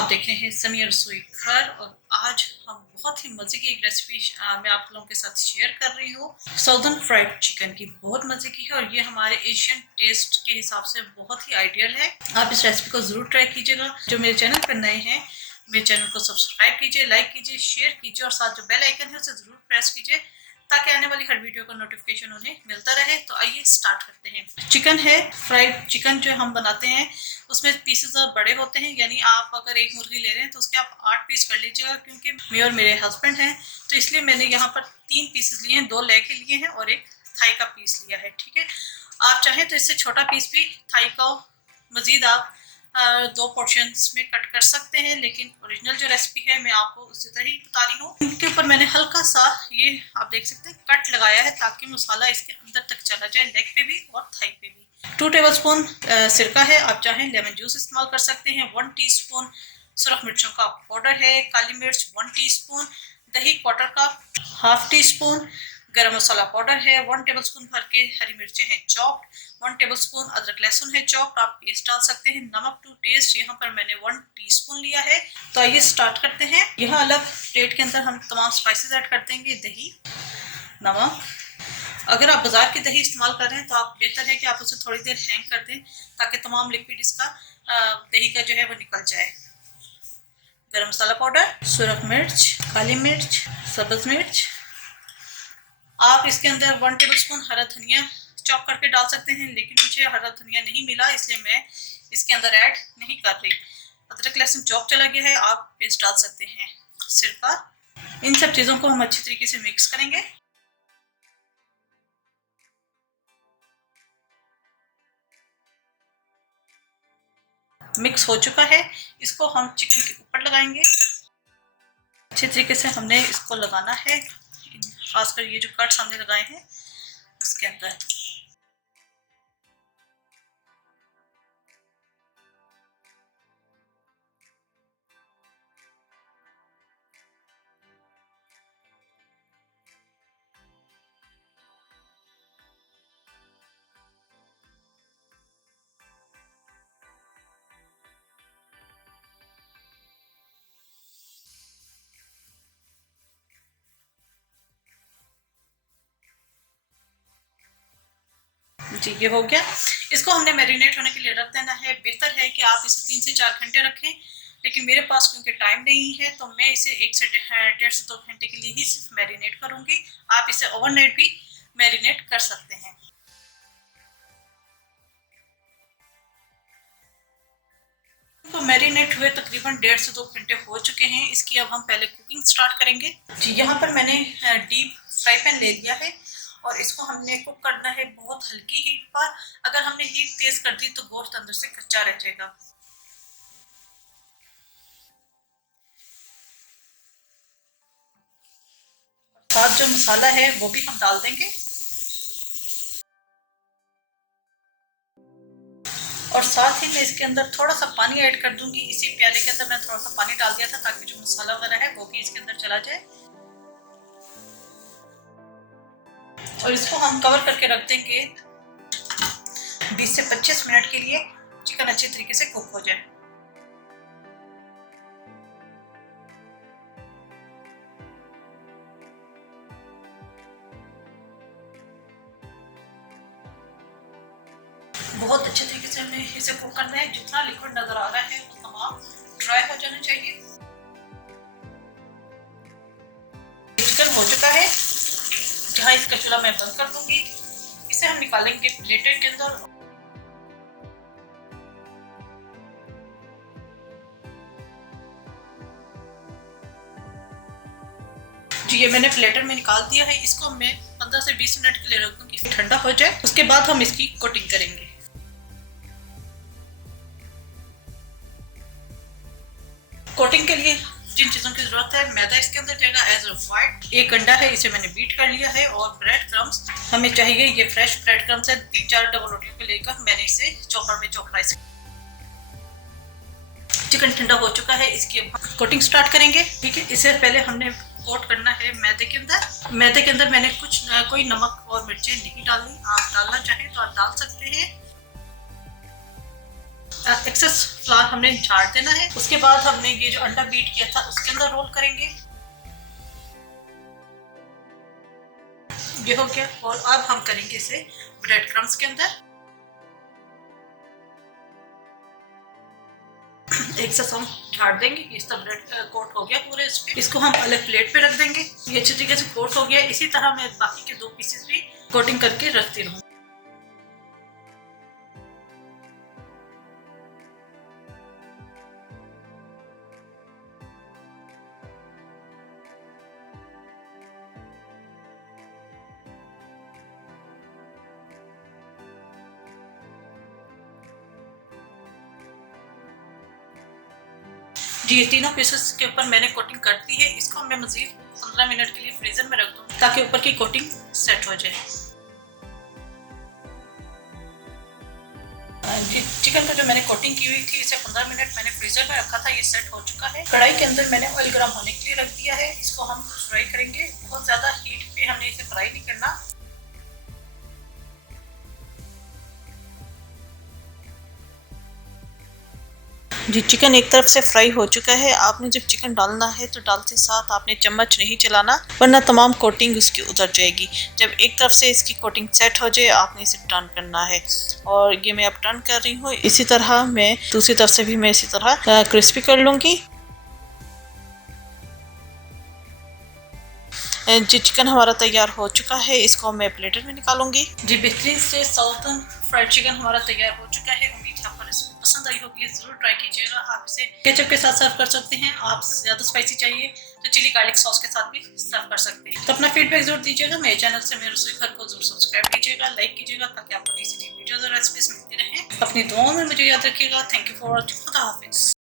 आप देख रहे हैं समिया रसोई घर और आज हम बहुत ही मज़े की एक रेसिपी मैं आप लोगों के साथ शेयर कर रही हूँ। साउदर्न फ्राइड चिकन की बहुत मज़े की है और ये हमारे एशियन टेस्ट के हिसाब से बहुत ही आइडियल है। आप इस रेसिपी को ज़रूर ट्राई कीजिएगा। जो मेरे चैनल पर नए हैं मेरे चैनल को सब्सक्राइब कीजिए, लाइक कीजिए, शेयर कीजिए और साथ जो बेल आइकन है उसे ज़रूर प्रेस कीजिए ताकि आने वाली हर वीडियो का नोटिफिकेशन उन्हें मिलता रहे। तो आइए स्टार्ट करते हैं। चिकन है, फ्राइड चिकन जो हम बनाते हैं उसमें पीसेस बड़े होते हैं, यानी आप अगर एक मुर्गी ले रहे हैं तो उसके आप 8 पीस कर लीजिएगा, क्योंकि मैं और मेरे हस्बैंड हैं तो इसलिए मैंने यहाँ पर 3 पीसेस लिए हैं, 2 लेग के लिए हैं और एक थाई का पीस लिया है। ठीक है, आप चाहें तो इससे छोटा पीस भी थाई का मजीद आप 2 पोर्शंस में कट कर सकते हैं, लेकिन ओरिजिनल जो रेसिपी है मैं आपको उसी तरह ही बता रही हूँ। इनके ऊपर मैंने हल्का सा ये आप देख सकते हैं कट लगाया है ताकि मसाला इसके अंदर तक चला जाए, लेग पे भी और थाई पे भी। 2 टेबलस्पून सिरका है, आप चाहें लेमन जूस इस्तेमाल कर सकते हैं। 1 टीस्पून सुरख मिर्चों का पाउडर है। काली मिर्च 1 टीस्पून, दही quarter cup, half tea spoon गरम मसाला पाउडर है। 1 टेबलस्पून भर के हरी मिर्चें हैं चॉप्ड। 1 टेबलस्पून अदरक लहसुन है चॉप्ड, आप पेस्ट डाल सकते हैं। नमक टू टेस्ट, यहाँ पर मैंने 1 टीस्पून लिया है। तो आइए स्टार्ट करते हैं। यहाँ अलग प्लेट के अंदर हम तमाम स्पाइसेस ऐड कर देंगे। दही, नमक, अगर आप बाजार की दही इस्तेमाल कर रहे हैं तो आप बेहतर है कि आप उसे थोड़ी देर हैंग कर दें ताकि तमाम लिक्विड इसका दही का जो है वो निकल जाए। गरम मसाला पाउडर, सुरख मिर्च, काली मिर्च, सब्ज मिर्च, आप इसके अंदर 1 टेबलस्पून हरा धनिया चॉप करके डाल सकते हैं, लेकिन मुझे हरा धनिया नहीं मिला इसलिए मैं इसके अंदर ऐड नहीं कर रही। अदरक लहसुन चॉप चला गया है, आप पेस्ट डाल सकते हैं। सिरका, इन सब चीज़ों को हम अच्छी तरीके से मिक्स करेंगे। मिक्स हो चुका है, इसको हम चिकन के ऊपर लगाएंगे। अच्छे तरीके से हमने इसको लगाना है, खासकर ये जो कट्स हमने लगाए हैं उसके अंदर। जी ये हो गया। इसको हमने मैरिनेट होने के लिए रख देना है। बेहतर है कि आप इसे 3 से 4 घंटे रखें, लेकिन मेरे पास क्योंकि टाइम नहीं है तो मैं इसे 1 से 1.5 से 2 घंटे के लिए ही सिर्फ मैरिनेट करूंगी। आप इसे ओवरनाइट भी मैरिनेट कर सकते हैं। तो मैरिनेट हुए तकरीबन 1.5 से 2 घंटे हो चुके हैं। इसकी अब हम पहले कुकिंग स्टार्ट करेंगे। जी यहाँ पर मैंने डीप फ्राई पैन ले लिया है और इसको हमने कुक करना है बहुत हल्की हीट पर। अगर हमने हीट तेज कर दी तो गोश्त अंदर से कच्चा रह जाएगा। साथ जो मसाला है वो भी हम डाल देंगे और साथ ही मैं इसके अंदर थोड़ा सा पानी ऐड कर दूंगी। इसी प्याले के अंदर मैं थोड़ा सा पानी डाल दिया था ताकि जो मसाला वगैरह है वो भी इसके अंदर चला जाए। और इसको हम कवर करके रख देंगे 20 से 25 मिनट के लिए, चिकन अच्छे तरीके से कुक हो जाए। बहुत अच्छे तरीके से हमें इसे कुक करना है। जितना लिक्विड नजर आ रहा है वो तमाम ड्राई हो जाना चाहिए। चिकन हो चुका है, जहाँ इसका चूल्हा मैं बंद कर दूंगी। इसे हम निकालेंगे प्लेट के अंदर। जी ये मैंने प्लेटर में निकाल दिया है। इसको मैं 15 से 20 मिनट के लिए रख दूंगी, ठंडा हो जाए। उसके बाद हम इसकी कोटिंग करेंगे। कोटिंग के लिए जिन चीज़ों की जरूरत है, मैदा इसके अंदर जाएगा एज अ वाइट। 1 अंडा है, इसे मैंने बीट कर लिया है। और ब्रेड क्रम्स हमें चाहिए, ये फ्रेश ब्रेड क्रम्स है। 3-4 डबल रोटियों को लेकर मैंने इसे चॉपर में चॉपरा। चिकन ठंडा हो चुका है, इसकी कोटिंग स्टार्ट करेंगे। ठीक है, इससे पहले हमने कोट करना है मैदे के अंदर। मैदे के अंदर मैंने कोई नमक और मिर्चें नहीं डाली। आप डालना चाहें तो आप डाल सकते हैं। एक्सेस फ्लावर हमने झाड़ देना है। उसके बाद हमने ये जो अंडा बीट किया था उसके अंदर रोल करेंगे। ये हो गया। और अब हम करेंगे इसे ब्रेड क्रम्स के अंदर। एक साथ हम झाड़ देंगे। इस तरह ब्रेड कोट हो गया पूरे इस पे। इसको हम अलग प्लेट पे रख देंगे। ये अच्छी तरीके से कोट हो गया। इसी तरह मैं बाकी के 2 पीसेस भी कोटिंग करके रखती रहूँ। जी, ये तीनों पीसेस के ऊपर मैंने कोटिंग कर दी है। इसको मैं मजीद 15 मिनट के लिए फ्रीजर में रख दूँ ताकि ऊपर की कोटिंग सेट हो जाए। जी, चिकन का जो मैंने कोटिंग की हुई थी इसे 15 मिनट मैंने फ्रीजर में रखा था। ये सेट हो चुका है। कढ़ाई के अंदर मैंने ऑयल गर्म होने के लिए रख दिया है। इसको हम फ्राई करेंगे। बहुत ज्यादा हीट पे हमने इसे फ्राई नहीं करना। जी, चिकन एक तरफ से फ्राई हो चुका है। आपने जब चिकन डालना है तो डालते साथ आपने चम्मच नहीं चलाना, वरना तमाम कोटिंग उसकी उतर जाएगी। जब एक तरफ से इसकी कोटिंग सेट हो जाए आपने इसे टर्न करना है। और ये मैं अब टर्न कर रही हूँ। इसी तरह मैं दूसरी तरफ से भी मैं इसी तरह क्रिस्पी कर लूँगी। जी, चिकन हमारा तैयार हो चुका है। इसको मैं प्लेटर में निकालूंगी। जी, बेहतरीन से साउथर्न फ्राइड चिकन हमारा तैयार हो चुका है। उम्मीद है आपको रेसिपी पसंद आई होगी। जरूर ट्राई कीजिएगा। आप इसे केचप के साथ सर्व कर सकते हैं। आप ज्यादा स्पाइसी चाहिए तो चिली गार्लिक सॉस के साथ भी सर्व कर सकते हैं। तो अपना फीडबैक जरूर दीजिएगा। मेरे चैनल से मेरे रसोई घर को जरूर सब्सक्राइब कीजिएगा, लाइक कीजिएगा ताकि आपको नई वीडियोज और रेसिपीज मिलती रहे। अपनी दुआओं में मुझे याद रखिएगा। Thank you for watching. खुदा हाफिज।